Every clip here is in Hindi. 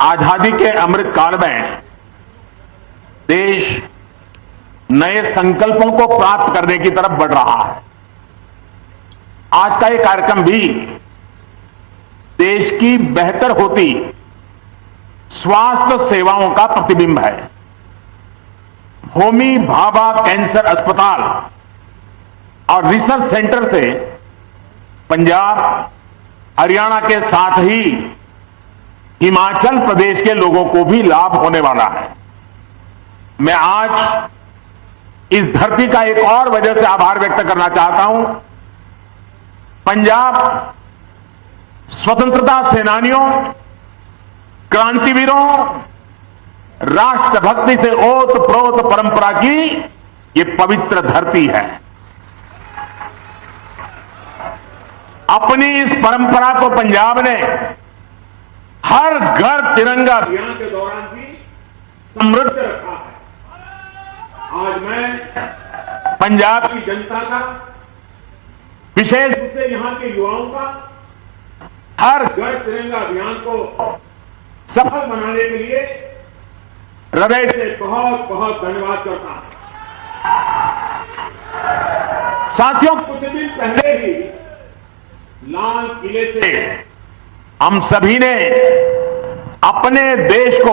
आजादी के अमृत काल में देश नए संकल्पों को प्राप्त करने की तरफ बढ़ रहा है। आज का ये कार्यक्रम भी देश की बेहतर होती स्वास्थ्य सेवाओं का प्रतिबिंब है। होमी भाभा कैंसर अस्पताल और रिसर्च सेंटर से पंजाब, हरियाणा के साथ ही हिमाचल प्रदेश के लोगों को भी लाभ होने वाला है। मैं आज इस धरती का एक और वजह से आभार व्यक्त करना चाहता हूं। पंजाब स्वतंत्रता सेनानियों, क्रांतिवीरों, राष्ट्रभक्ति से ओत-प्रोत परंपरा की ये पवित्र धरती है। अपनी इस परंपरा को पंजाब ने हर घर तिरंगा अभियान के दौरान भी समृद्ध रखा है। आज मैं पंजाब की जनता का, विशेष रूप से यहां के युवाओं का हर घर तिरंगा अभियान को सफल बनाने के लिए हृदय से बहुत बहुत धन्यवाद करता हूं। साथियों, कुछ दिन पहले ही लाल किले से हम सभी ने अपने देश को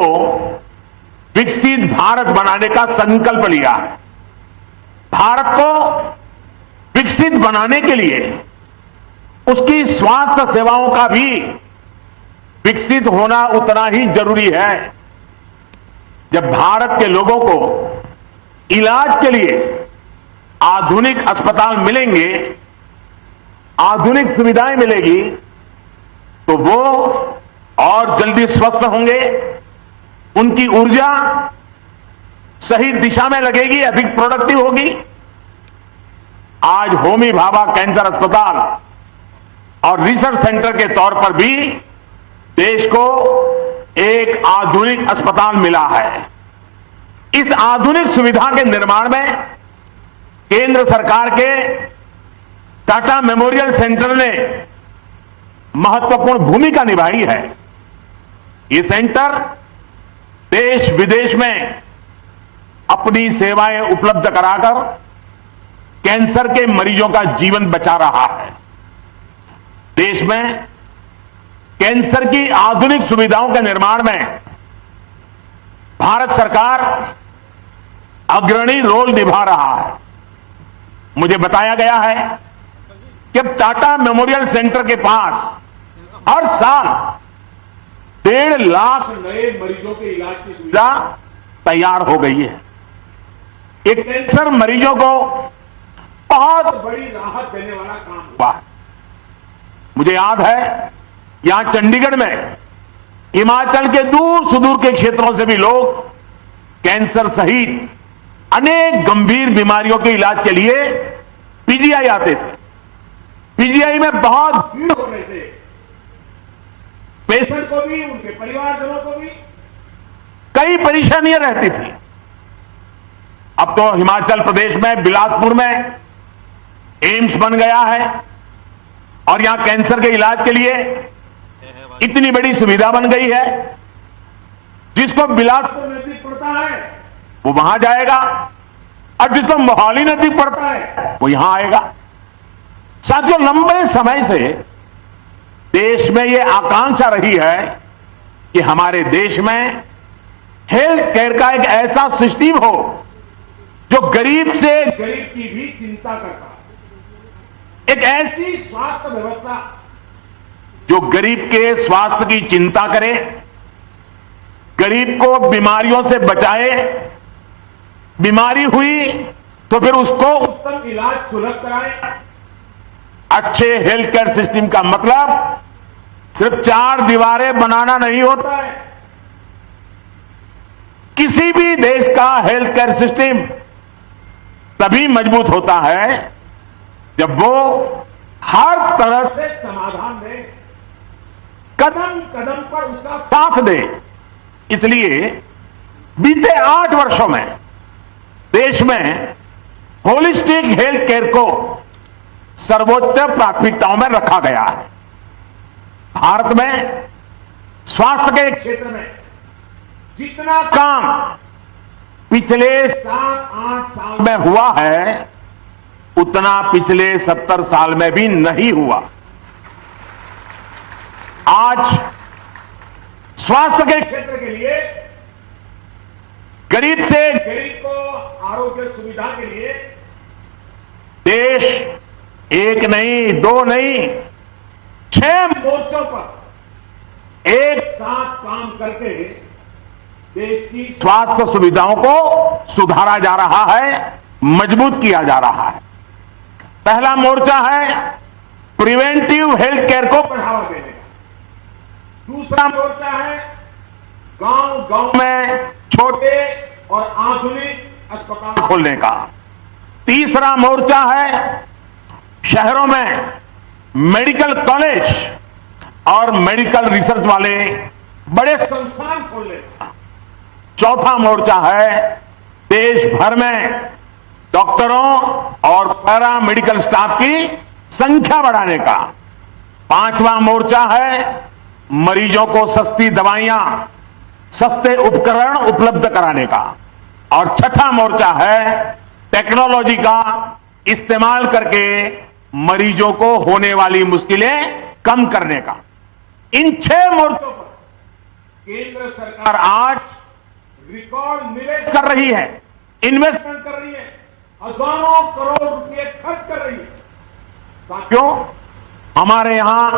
विकसित भारत बनाने का संकल्प लिया है। भारत को विकसित बनाने के लिए उसकी स्वास्थ्य सेवाओं का भी विकसित होना उतना ही जरूरी है। जब भारत के लोगों को इलाज के लिए आधुनिक अस्पताल मिलेंगे, आधुनिक सुविधाएं मिलेगी, तो वो और जल्दी स्वस्थ होंगे, उनकी ऊर्जा सही दिशा में लगेगी, अधिक प्रोडक्टिव होगी। आज होमी भाभा कैंसर अस्पताल और रिसर्च सेंटर के तौर पर भी देश को एक आधुनिक अस्पताल मिला है। इस आधुनिक सुविधा के निर्माण में केंद्र सरकार के टाटा मेमोरियल सेंटर ने महत्वपूर्ण भूमिका निभाई है। ये सेंटर देश विदेश में अपनी सेवाएं उपलब्ध कराकर कैंसर के मरीजों का जीवन बचा रहा है। देश में कैंसर की आधुनिक सुविधाओं के निर्माण में भारत सरकार अग्रणी रोल निभा रहा है। मुझे बताया गया है कि टाटा मेमोरियल सेंटर के पास हर साल 1.5 लाख नए मरीजों के इलाज की सुविधा तैयार हो गई है। एक कैंसर मरीजों को बहुत बड़ी राहत देने वाला काम हुआ है। मुझे याद है, यहां चंडीगढ़ में हिमाचल के दूर सुदूर के क्षेत्रों से भी लोग कैंसर सहित अनेक गंभीर बीमारियों के इलाज के लिए पीजीआई आते थे। पीजीआई में बहुत भीड़ होने से पेशेंट को भी, उनके परिवारजनों को भी कई परेशानियां रहती थी। अब तो हिमाचल प्रदेश में बिलासपुर में एम्स बन गया है और यहां कैंसर के इलाज के लिए इतनी बड़ी सुविधा बन गई है। जिसको बिलासपुर नजदीक पड़ता है वो वहां जाएगा और जिसको मोहाली नजदीक पड़ता है वो यहां आएगा। साथियों, लंबे समय से देश में ये आकांक्षा रही है कि हमारे देश में हेल्थ केयर का एक ऐसा सिस्टम हो जो गरीब से गरीब की भी चिंता करता है। एक ऐसी स्वास्थ्य व्यवस्था जो गरीब के स्वास्थ्य की चिंता करे, गरीब को बीमारियों से बचाए, बीमारी हुई तो फिर उसको उत्तम इलाज सुलभ कराए। अच्छे हेल्थ केयर सिस्टम का मतलब सिर्फ 4 दीवारें बनाना नहीं होता है। किसी भी देश का हेल्थ केयर सिस्टम तभी मजबूत होता है जब वो हर तरह से समाधान दे, कदम कदम पर उसका साथ दे। इसलिए बीते 8 वर्षों में देश में होलिस्टिक हेल्थ केयर को सर्वोच्च प्राथमिकताओं में रखा गया है। भारत में स्वास्थ्य के क्षेत्र में जितना काम पिछले 7-8 साल में हुआ है उतना पिछले 70 साल में भी नहीं हुआ। आज स्वास्थ्य के क्षेत्र के लिए गरीब से गरीब को आरोग्य सुविधा के लिए देश एक नहीं, दो नहीं, 6 मोर्चों पर एक साथ काम करके देश की स्वास्थ्य सुविधाओं को सुधारा जा रहा है, मजबूत किया जा रहा है। पहला मोर्चा है प्रिवेंटिव हेल्थ केयर को बढ़ावा देने का। दूसरा मोर्चा है गांव-गांव में छोटे और आधुनिक अस्पताल खोलने का। तीसरा मोर्चा है शहरों में मेडिकल कॉलेज और मेडिकल रिसर्च वाले बड़े संस्थान खोलने का। चौथा मोर्चा है देश भर में डॉक्टरों और पैरा मेडिकल स्टाफ की संख्या बढ़ाने का। पांचवा मोर्चा है मरीजों को सस्ती दवाइयां, सस्ते उपकरण उपलब्ध कराने का। और छठा मोर्चा है टेक्नोलॉजी का इस्तेमाल करके मरीजों को होने वाली मुश्किलें कम करने का। इन 6 मोर्चों पर केंद्र सरकार आज रिकॉर्ड निवेश कर रही है, इन्वेस्टमेंट कर रही है, हजारों करोड़ रुपए खर्च कर रही है। क्यों? हमारे यहां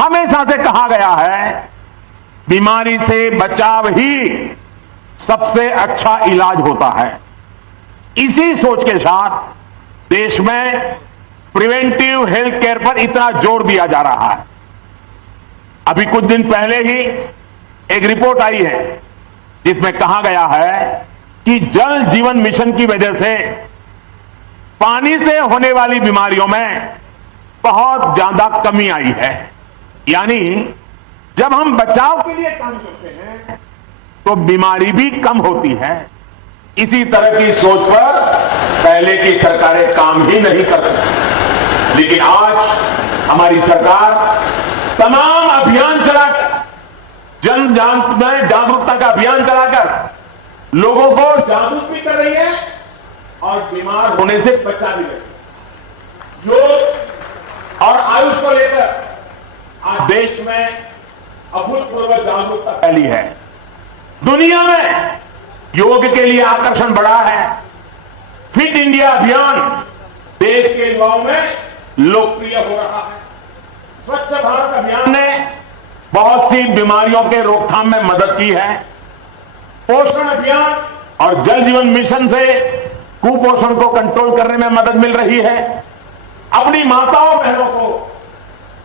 हमेशा से कहा गया है बीमारी से बचाव ही सबसे अच्छा इलाज होता है। इसी सोच के साथ देश में प्रिवेंटिव हेल्थ केयर पर इतना जोर दिया जा रहा है। अभी कुछ दिन पहले ही एक रिपोर्ट आई है जिसमें कहा गया है कि जल जीवन मिशन की वजह से पानी से होने वाली बीमारियों में बहुत ज्यादा कमी आई है। यानी जब हम बचाव के लिए काम करते हैं तो बीमारी भी कम होती है। इसी तरह की सोच पर पहले की सरकारें काम ही नहीं कर सकती, लेकिन आज हमारी सरकार तमाम अभियान चलाकर, जन जागरूकता का अभियान चलाकर लोगों को जागरूक भी कर रही है और बीमार होने से बचा भी रही है। योग और आयुष को लेकर आज देश में अभूतपूर्व जागरूकता फैली है। दुनिया में योग के लिए आकर्षण बढ़ा है। फिट इंडिया अभियान देश के युवाओं में लोकप्रिय हो रहा है। स्वच्छ भारत अभियान ने बहुत सी बीमारियों के रोकथाम में मदद की है। पोषण अभियान और जल जीवन मिशन से कुपोषण को कंट्रोल करने में मदद मिल रही है। अपनी माताओं बहनों को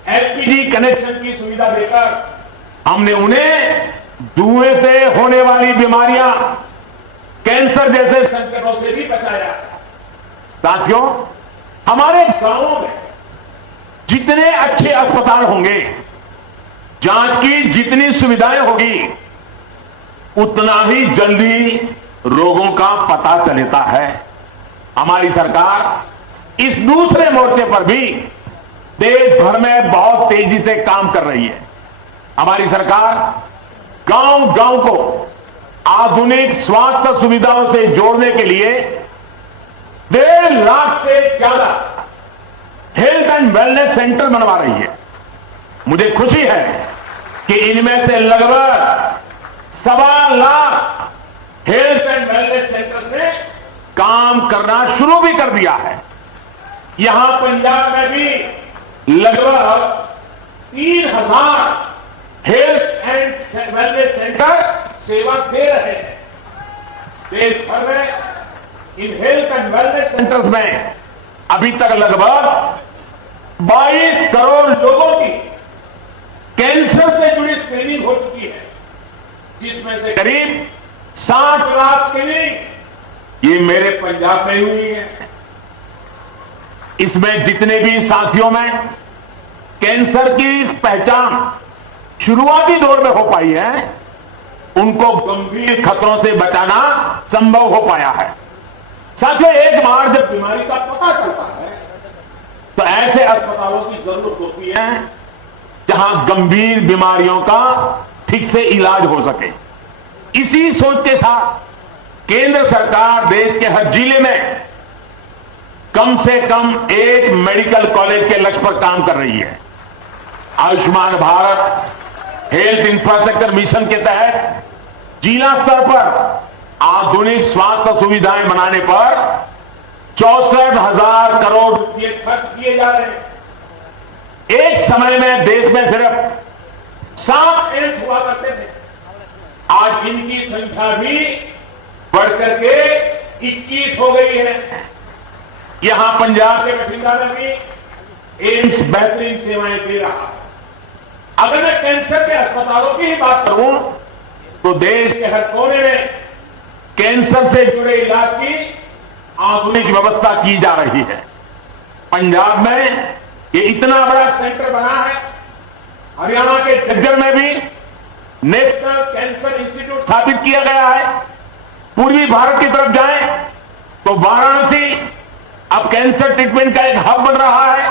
एलपीजी कनेक्शन की सुविधा देकर हमने उन्हें धुएं से होने वाली बीमारियां, कैंसर जैसे संकटों से भी बचाया। साथियों, हमारे गांवों में जितने अच्छे अस्पताल होंगे, जांच की जितनी सुविधाएं होगी, उतना ही जल्दी रोगों का पता चलता है। हमारी सरकार इस दूसरे मोर्चे पर भी देश भर में बहुत तेजी से काम कर रही है। हमारी सरकार गांव-गांव को आधुनिक स्वास्थ्य सुविधाओं से जोड़ने के लिए 1.5 लाख से ज्यादा हेल्थ एंड वेलनेस सेंटर बनवा रही है। मुझे खुशी है कि इनमें से लगभग 1.25 lakh health and wellness centres ने काम करना शुरू भी कर दिया है। यहां पंजाब में भी लगभग 3000 हेल्थ एंड वेलनेस सेंटर सेवा दे रहे हैं। देश भर में in health and wellness centres में अभी तक लगभग 22 करोड़ लोगों की कैंसर से जुड़ी स्क्रीनिंग हो चुकी है, जिसमें से करीब 60 लाख स्क्रीनिंग ये मेरे पंजाब में हुई है। इसमें जितने भी साथियों में कैंसर की पहचान शुरुआती दौर में हो पाई है, उनको गंभीर खतरों से बचाना संभव हो पाया है। साथियों, एक बार जब बीमारी का पता चलता है तो ऐसे अस्पतालों की जरूरत होती है जहां गंभीर बीमारियों का ठीक से इलाज हो सके। इसी सोच के साथ केंद्र सरकार देश के हर जिले में कम से कम एक मेडिकल कॉलेज के लक्ष्य पर काम कर रही है। Ayushman Bharat health infrastructure mission के तहत जिला स्तर पर आधुनिक स्वास्थ्य सुविधाएं बनाने पर 64,000 करोड़ रुपए खर्च किए जा रहे हैं। एक समय में देश में सिर्फ 7 एम्स हुआ करते थे, आज इनकी संख्या भी बढ़कर के 21 हो गई है। यहां पंजाब के बठिंडा में भी एम्स बेहतरीन सेवाएं दे रहा है। अगर मैं कैंसर के अस्पतालों की ही बात करूं तो देश के हर कोने में कैंसर से जुड़े इलाज की आधुनिक व्यवस्था की जा रही है। पंजाब में ये इतना बड़ा सेंटर बना है। हरियाणा के झज्जर में भी नेशनल कैंसर इंस्टीट्यूट स्थापित किया गया है। पूर्वी भारत की तरफ जाएं तो वाराणसी अब कैंसर ट्रीटमेंट का एक हब बन रहा है।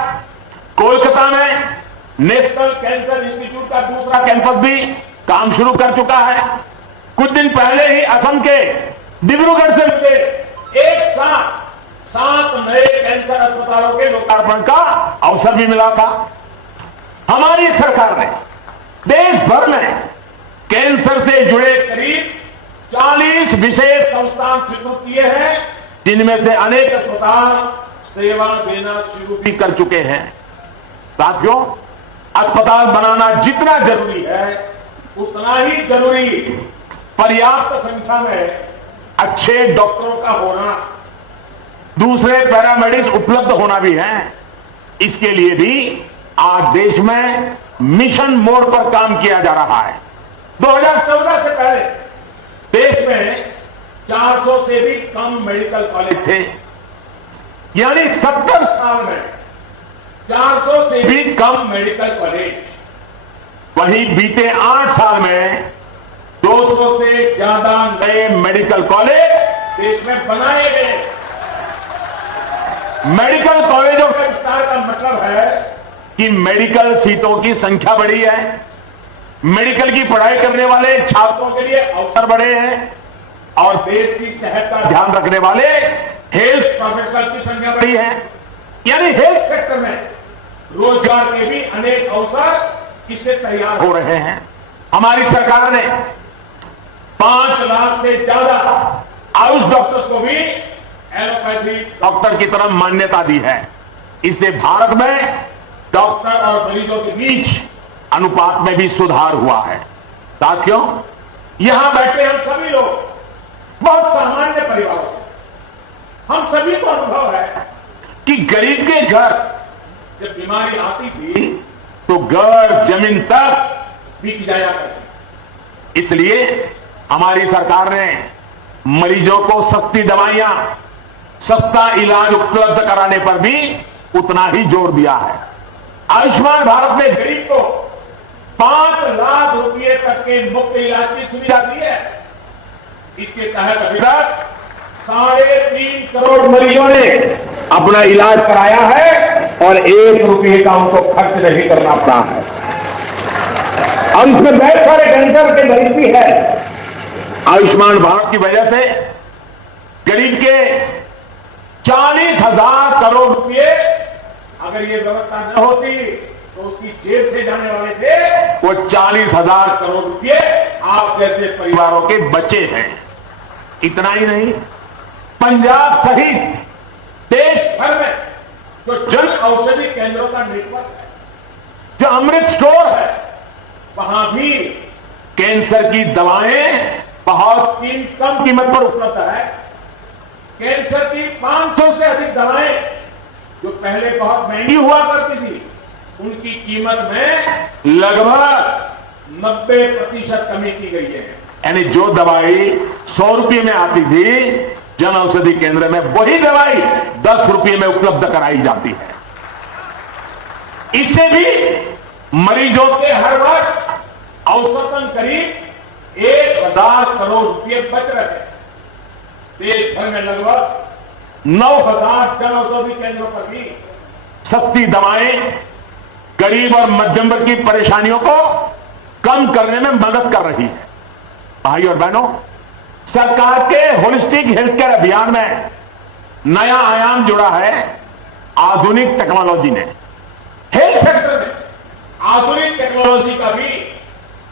कोलकाता में नेशनल कैंसर इंस्टीट्यूट का दूसरा कैंपस भी काम शुरू कर चुका है। कुछ दिन पहले ही असम के डिब्रूगढ़ से मिले एक साथ 7 नए कैंसर अस्पतालों के लोकार्पण का अवसर भी मिला था। हमारी सरकार ने देश भर में कैंसर से जुड़े करीब 40 विशेष संस्थान स्वीकृत किए हैं, जिनमें से अनेक अस्पताल सेवा देना शुरू भी कर चुके हैं। साथियों, अस्पताल बनाना जितना जरूरी है उतना ही जरूरी पर्याप्त संख्या में अच्छे डॉक्टरों का होना, दूसरे पैरामेडिक्स उपलब्ध होना भी है। इसके लिए भी आज देश में मिशन मोड पर काम किया जा रहा है। 2014 से पहले देश में 400 से भी कम मेडिकल कॉलेज थे, यानी 70 साल में 400 से भी कम मेडिकल कॉलेज। वहीं बीते 8 साल में 200 से ज्यादा नए मेडिकल कॉलेज देश में बनाए गए। मेडिकल कॉलेजों के विस्तार का मतलब है कि मेडिकल सीटों की संख्या बढ़ी है, मेडिकल की पढ़ाई करने वाले छात्रों के लिए अवसर बढ़े हैं और देश की सेहत का ध्यान रखने वाले हेल्थ प्रोफेशनल की संख्या बढ़ी है। यानी हेल्थ सेक्टर में रोजगार के भी अनेक अवसर इससे तैयार हो रहे हैं। हमारी सरकार ने 5 लाख से ज्यादा आयुष डॉक्टर्स को भी एलोपैथी डॉक्टर की तरफ मान्यता दी है। इससे भारत में डॉक्टर और मरीजों के बीच अनुपात में भी सुधार हुआ है। साथियों, यहां बैठे हम सभी लोग बहुत सामान्य परिवारों से, हम सभी को अनुभव है कि गरीब के घर जब बीमारी आती थी तो घर जमीन तक बिक जाया करती। इसलिए हमारी सरकार ने मरीजों को सस्ती दवाइयां, सस्ता इलाज उपलब्ध कराने पर भी उतना ही जोर दिया है। आयुष्मान भारत ने गरीब को 5 लाख रुपए तक के मुफ्त इलाज की सुविधा दी है। इसके तहत अभी तक 3.5 करोड़ मरीजों ने अपना इलाज कराया है और 1 रुपये का उनको खर्च नहीं करना पड़ा है। और इसमें बहुत सारे कैंसर के मरीज भी है। आयुष्मान भारत की वजह से गरीब के 40,000 करोड़ रुपए, अगर ये व्यवस्था न होती तो उसकी जेब से जाने वाले थे वो 40,000 करोड़ रुपए आप जैसे परिवारों के बचे हैं। इतना ही नहीं, पंजाब सहित देश भर में जो जन औषधि केंद्रों का नेटवर्क है, जो अमृत स्टोर है, वहां भी कैंसर की दवाएं बहुत कम कीमत पर उपलब्ध है। कैंसर की 500 से अधिक दवाएं जो पहले बहुत महंगी हुआ करती थी, उनकी कीमत में लगभग 90% कमी की गई है। यानी जो दवाई 100 रुपये में आती थी, जन औषधि केंद्र में वही दवाई 10 रुपये में उपलब्ध कराई जाती है। इससे भी मरीजों के हर वर्ष औसतन करीब 1,000 करोड़ रुपये बच रहे हैं। देश भर में लगभग 9,000 जन औषधि केंद्रों पर भी सस्ती दवाएं गरीब और मध्यम वर्ग की परेशानियों को कम करने में मदद कर रही है। भाई और बहनों, सरकार के होलिस्टिक हेल्थ केयर अभियान में नया आयाम जुड़ा है आधुनिक टेक्नोलॉजी ने। हेल्थ सेक्टर में आधुनिक टेक्नोलॉजी का भी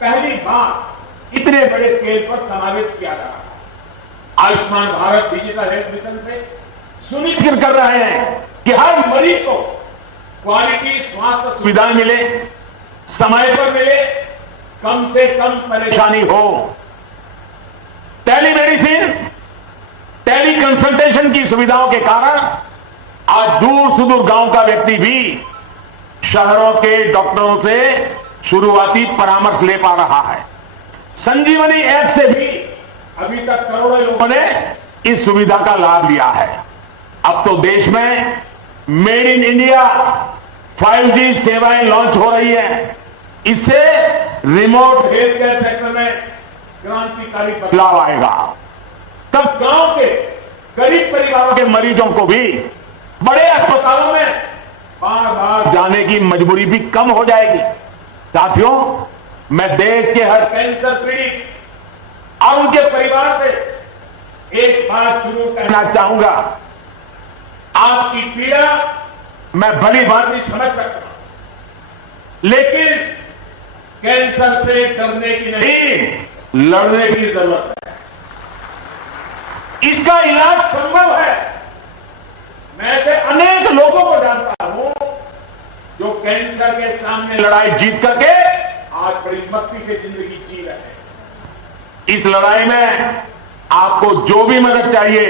पहली बार इतने बड़े स्केल पर समावेश किया जा रहा है। Ayushman Bharat digital health mission से सुनिश्चित कर रहे हैं कि हर मरीज को क्वालिटी स्वास्थ्य सुविधाएं मिले, समय पर मिले, कम से कम परेशानी हो। टेलीमेडिसिन, टेली कंसल्टेशन की सुविधाओं के कारण आज दूर सुदूर गांव का व्यक्ति भी शहरों के डॉक्टरों से शुरुआती परामर्श ले पा रहा है। संजीवनी ऐप से भी अभी तक करोड़ों लोगों ने इस सुविधा का लाभ लिया है। अब तो देश में मेड इन इंडिया 5G सेवाएं लॉन्च हो रही है। इससे रिमोट हेल्थ केयर सेक्टर में क्रांतिकारी बदलाव आएगा। तब गांव के गरीब परिवारों के मरीजों को भी बड़े अस्पतालों में बार बार जाने की मजबूरी भी कम हो जाएगी। साथियों, मैं देश के हर कैंसर पीड़ित और उनके परिवार से एक बात जरूर कहना चाहूंगा। आपकी पीड़ा मैं भली भांति समझ सकता हूं, लेकिन कैंसर से डरने की नहीं, लड़ने की जरूरत है। इसका इलाज संभव है। मैं ऐसे अनेक लोगों को जानता हूं जो कैंसर के सामने लड़ाई जीत करके आज बड़ी मस्ती से जिंदगी जी रहे हैं। इस लड़ाई में आपको जो भी मदद चाहिए,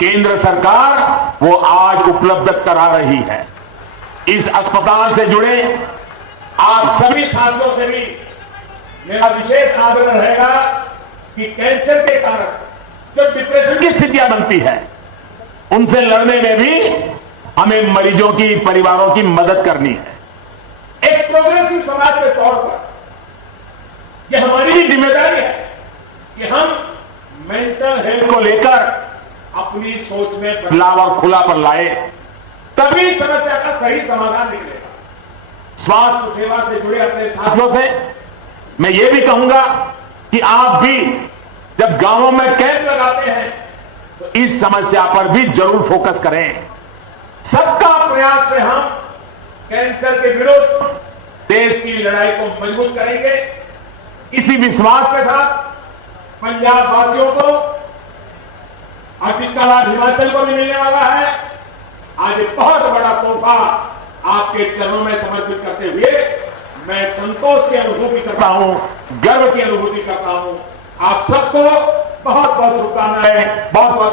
केंद्र सरकार वो आज उपलब्ध करा रही है। इस अस्पताल से जुड़े आप सभी साथियों से भी मेरा विशेष आग्रह रहेगा कि कैंसर के कारण जो डिप्रेशन की स्थितियां बनती है, उनसे लड़ने में भी हमें मरीजों की परिवारों की मदद करनी है। एक प्रोग्रेसिव समाज के तौर पर यह हमारी भी जिम्मेदारी है कि हम मेंटल हेल्थ को लेकर अपनी सोच में बदलाव और खुलापन लाए, तभी समस्या का सही समाधान निकलेगा। स्वास्थ्य सेवा से जुड़े अपने साथियों से मैं ये भी कहूंगा कि आप भी जब गांवों में कैंप लगाते हैं तो इस समस्या पर भी जरूर फोकस करें। सबका प्रयास से हम कैंसर के विरुद्ध देश की लड़ाई को मजबूत करेंगे। इसी विश्वास के साथ पंजाब वासियों को और जिसका लाभ हिमाचल को भी मिलने वाला है, आज एक बहुत बड़ा तोहफा आपके चरणों में समर्पित करते हुए मैं संतोष की अनुभूति करता हूं, गर्व की अनुभूति करता हूं। आप सबको बहुत बहुत शुभकामनाएं, बहुत बहुत